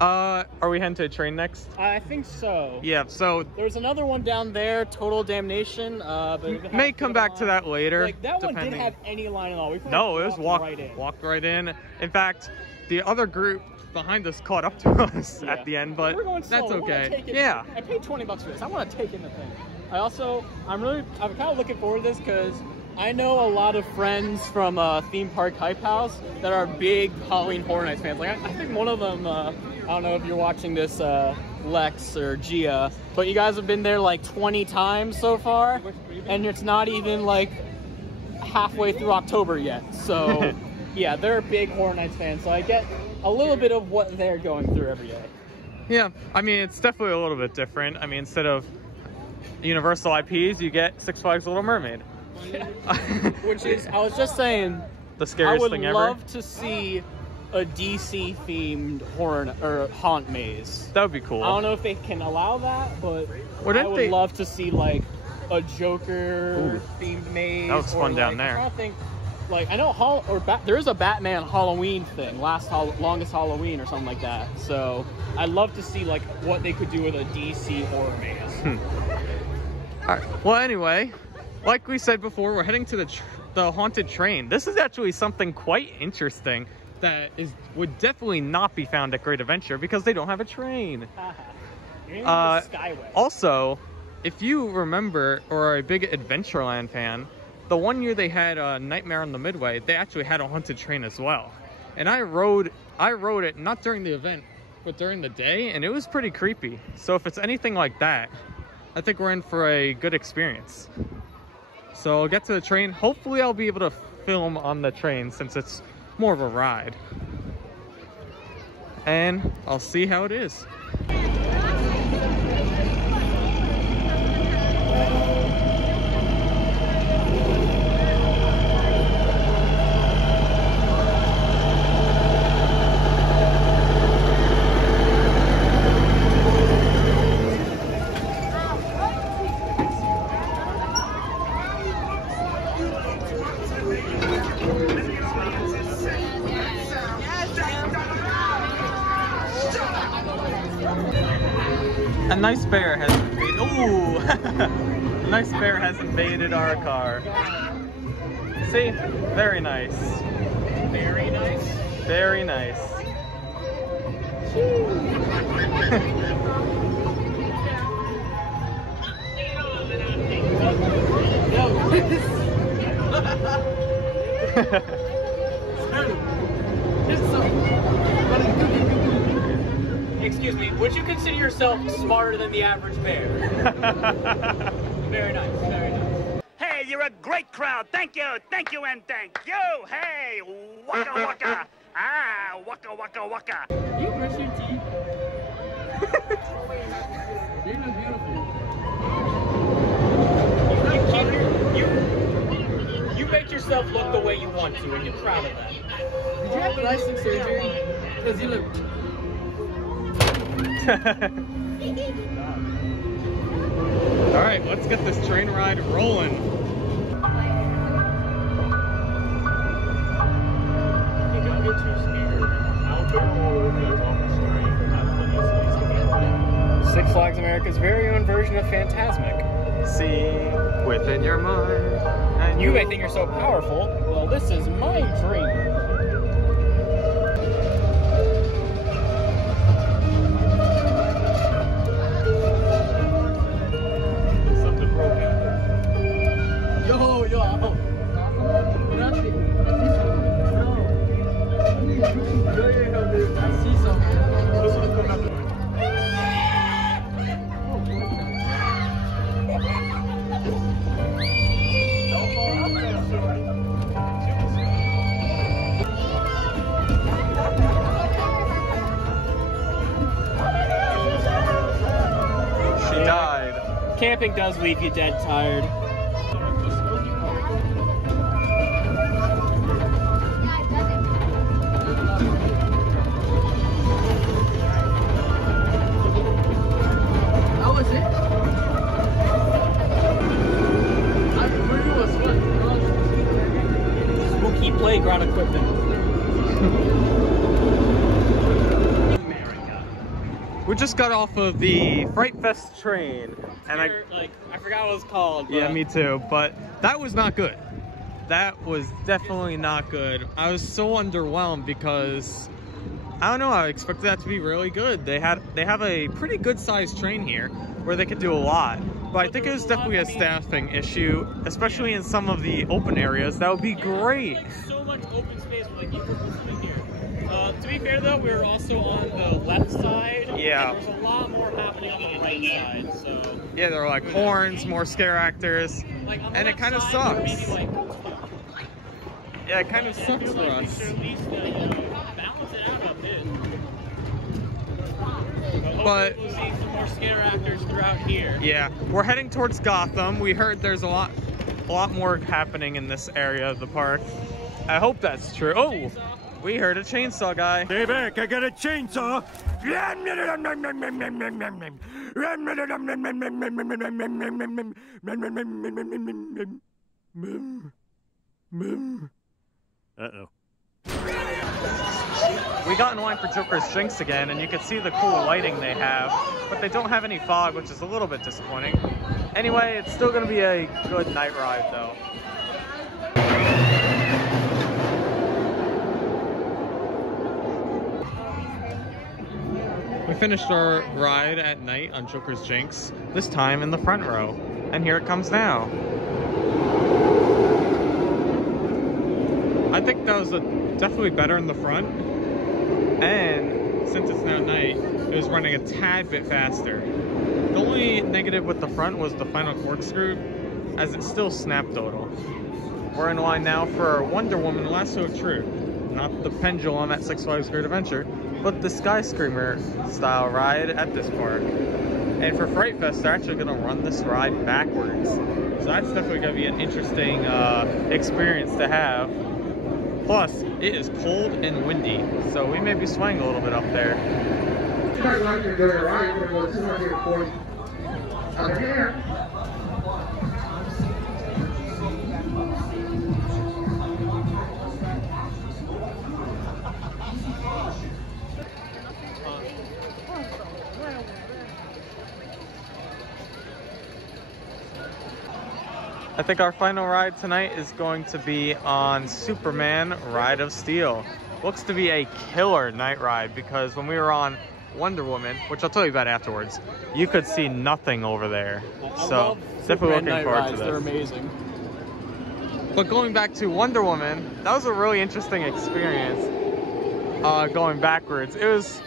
Are we heading to a train next? I think so. Yeah, so there's another one down there, Total Damnation. But it may come back to that later. Like, that one didn't have any line at all. We no, it was walked right in. In fact, the other group behind us caught up to us at the end, but that's okay. Yeah. I paid $20 for this. I want to take in the thing. I'm kind of looking forward to this because I know a lot of friends from Theme Park Hype House that are big Halloween Horror Nights fans. Like, I think one of them, I don't know if you're watching this, Lex or Gia, but you guys have been there like 20 times so far, and it's not even like halfway through October yet. So yeah, they're big Horror Nights fans, so I get a little bit of what they're going through every day. Yeah, I mean, it's definitely a little bit different. I mean, instead of Universal IPs, you get Six Flags Little Mermaid. Which is, I was just saying, the scariest thing ever. I would love to see a DC themed horror or haunt maze. That would be cool. I don't know if they can allow that, but I would love to see like a Joker themed maze. That was fun down there. I'm trying to think, like, I know there is a Batman Halloween thing, longest Halloween or something like that. So I'd love to see like what they could do with a DC horror maze. All right. Well, anyway, like we said before, we're heading to the haunted train. This is actually something quite interesting that would definitely not be found at Great Adventure because they don't have a train. Also, if you remember or are a big Adventureland fan, the one year they had Nightmare on the Midway, they actually had a haunted train as well. And I rode it not during the event, but during the day, and it was pretty creepy. So if it's anything like that, I think we're in for a good experience. So I'll get to the train. Hopefully I'll be able to film on the train since it's more of a ride. And I'll see how it is. A nice bear has invaded. Ooh! A nice bear has invaded our car. See? Very nice. Very nice? Very nice. Excuse me, would you consider yourself smarter than the average bear? Very nice, very nice. Hey, you're a great crowd. Thank you, and thank you. Hey, waka waka. Ah, waka waka waka. You brush your teeth. You look beautiful. You make yourself look the way you want to, and you're proud of that. Did you have plastic surgery? Because you look... Alright, let's get this train ride rolling. Six Flags America's very own version of Phantasmic. See within your mind. And you may think you're so powerful. Well, this is my dream. camping does leave you dead tired. How was it? Spooky playground equipment. We just got off of the Fright Fest train, and I forgot what it was called. Yeah, me too. But that was not good. That was definitely not good. I was so underwhelmed because I don't know. I expected that to be really good. They have a pretty good sized train here where they could do a lot. But I think it was definitely a staffing issue, especially in some of the open areas. That would be great. Like, so much open space where like you could listen in here. To be fair though, we were also on the left side. Yeah. And there's a lot more happening on the right side. So yeah, there were like horns, more scare actors, like, and it kind of sucks. Maybe, like, yeah, it kind of sucks for us. We should at least balance it out a bit. But we'll see some more scare actors throughout here. Yeah, we're heading towards Gotham. We heard there's a lot more happening in this area of the park. I hope that's true. Oh, we heard a chainsaw guy. Stay back, I got a chainsaw. Uh-oh. We got in line for Joker's Jinx again, and you can see the cool lighting they have, but they don't have any fog, which is a little bit disappointing. Anyway, it's still going to be a good night ride, though. We finished our ride at night on Joker's Jinx, this time in the front row, and here it comes now. I think that was definitely better in the front, and since it's now night, it was running a tad bit faster. The only negative with the front was the final corkscrew, as it still snapped a little. We're in line now for Wonder Woman Lasso of Truth, not the pendulum at Six Flags Great Adventure, but the Sky Screamer style ride at this park. And for Fright Fest, they're actually going to run this ride backwards. So that's definitely going to be an interesting experience to have. Plus, it is cold and windy, so we may be swaying a little bit up there. I think our final ride tonight is going to be on Superman Ride of Steel. Looks to be a killer night ride because when we were on Wonder Woman, which I'll tell you about afterwards, you could see nothing over there. So definitely looking forward to this. They're amazing. But going back to Wonder Woman, that was a really interesting experience going backwards. It was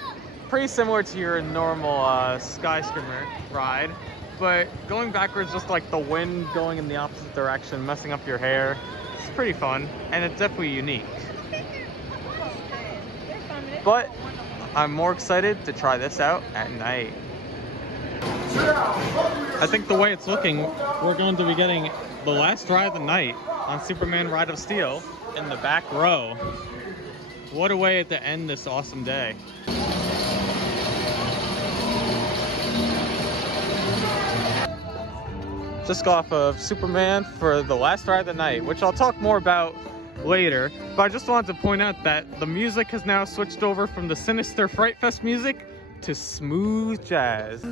pretty similar to your normal Sky Screamer ride. But going backwards, just like the wind going in the opposite direction, messing up your hair, it's pretty fun, and it's definitely unique. But I'm more excited to try this out at night. I think the way it's looking, we're going to be getting the last ride of the night on Superman Ride of Steel in the back row. What a way to end this awesome day. Just got off of Superman for the last ride of the night, which I'll talk more about later. But I just wanted to point out that the music has now switched over from the sinister Fright Fest music to smooth jazz.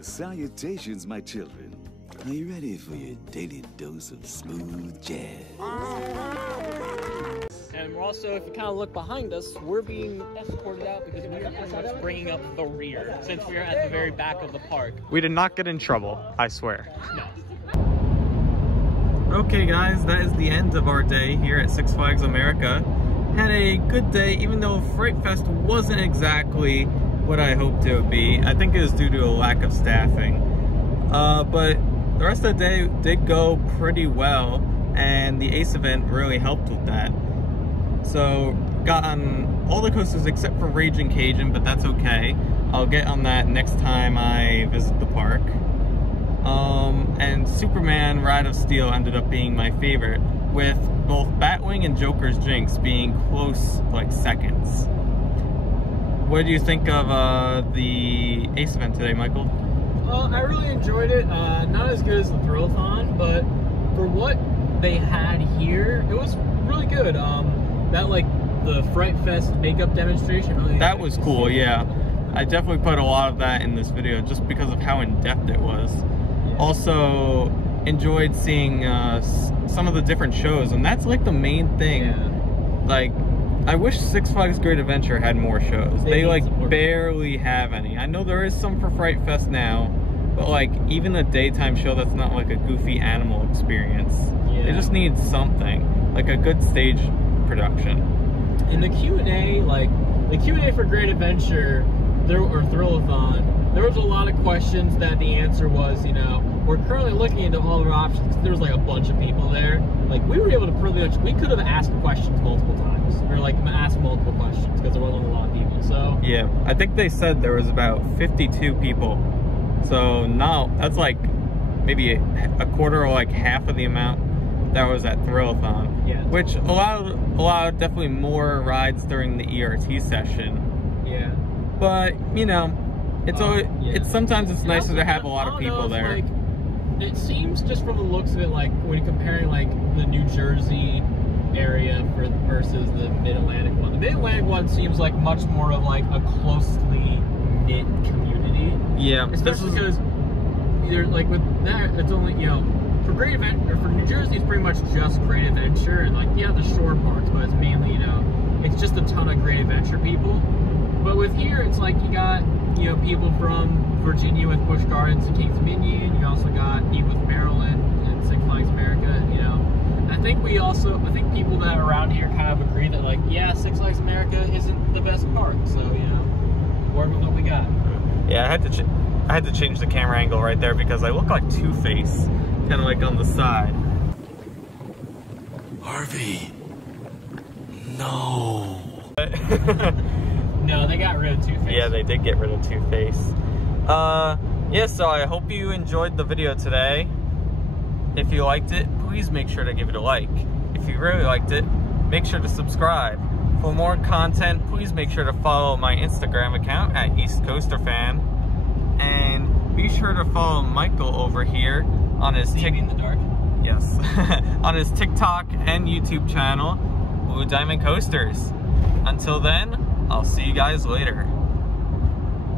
Salutations, my children. Are you ready for your daily dose of smooth jazz? And we're also, if you kind of look behind us, we're being escorted out because we are pretty much bringing up the rear, since we are at the very back of the park. We did not get in trouble, I swear. No. Okay guys, that is the end of our day here at Six Flags America. Had a good day, even though Fright Fest wasn't exactly what I hoped it would be. I think it was due to a lack of staffing. But the rest of the day did go pretty well, and the ACE event really helped with that. So, got on all the coasters except for Raging Cajun, but that's okay. I'll get on that next time I visit the park. And Superman Ride of Steel ended up being my favorite, with both Batwing and Joker's Jinx being close, like, seconds. What do you think of the Ace event today, Michael? I really enjoyed it. Not as good as the Thrill-a-thon, but for what they had here, it was really good. That, like, the Fright Fest makeup demonstration, really, that was cool, yeah. I definitely put a lot of that in this video just because of how in-depth it was. Yeah. Also, enjoyed seeing some of the different shows, and that's like the main thing. Yeah. Like, I wish Six Flags Great Adventure had more shows. They like barely have any. I know there is some for Fright Fest now, but like even a daytime show that's not like a goofy animal experience. Yeah. They just need something, like a good stage production. In the Q&A, like the Q&A for Great Adventure, or Thrill-a-thon, there was a lot of questions that the answer was, you know, we're currently looking into all our options. There was like a bunch of people there. Like we were able to pretty much, we could have asked questions multiple times, or like asked multiple questions because there wasn't a lot of people. So yeah, I think they said there was about 52 people. So now that's like maybe a quarter or like half of the amount that was at Thrill-a-thon. Yeah. Which allowed definitely more rides during the ERT session. Yeah. But you know, it's always, it's sometimes it's nicer to have a lot of people there. Like, it seems just from the looks of it, like when you're comparing like the New Jersey area versus the Mid-Atlantic one. The Mid-Atlantic one seems like much more of like a closely knit community. Yeah. Especially because you're like with that, it's only, you know, for Great Adventure, for New Jersey, it's pretty much just Great Adventure and like, yeah, the shore parks, but it's mainly, you know, it's just a ton of Great Adventure people. But with here, it's like you got, you know, people from Virginia with Busch Gardens and Kings Dominion. You also got people with Maryland and Six Flags America, you know. And I think people that are around here kind of agree that, like, yeah, Six Flags America isn't the best park. So, you know, work with what we got. Yeah, I had to change the camera angle right there because I look like Two-Face, kind of like on the side. Harvey, no. No, they got rid of Two-Face. Yeah, they did get rid of Two-Face. Yeah, so I hope you enjoyed the video today. If you liked it, please make sure to give it a like. If you really liked it, make sure to subscribe. For more content, please make sure to follow my Instagram account at East Coaster Fan. And be sure to follow Michael over here on his in the dark. Yes. on his TikTok and YouTube channel, Blue Diamond Coasters. Until then, I'll see you guys later.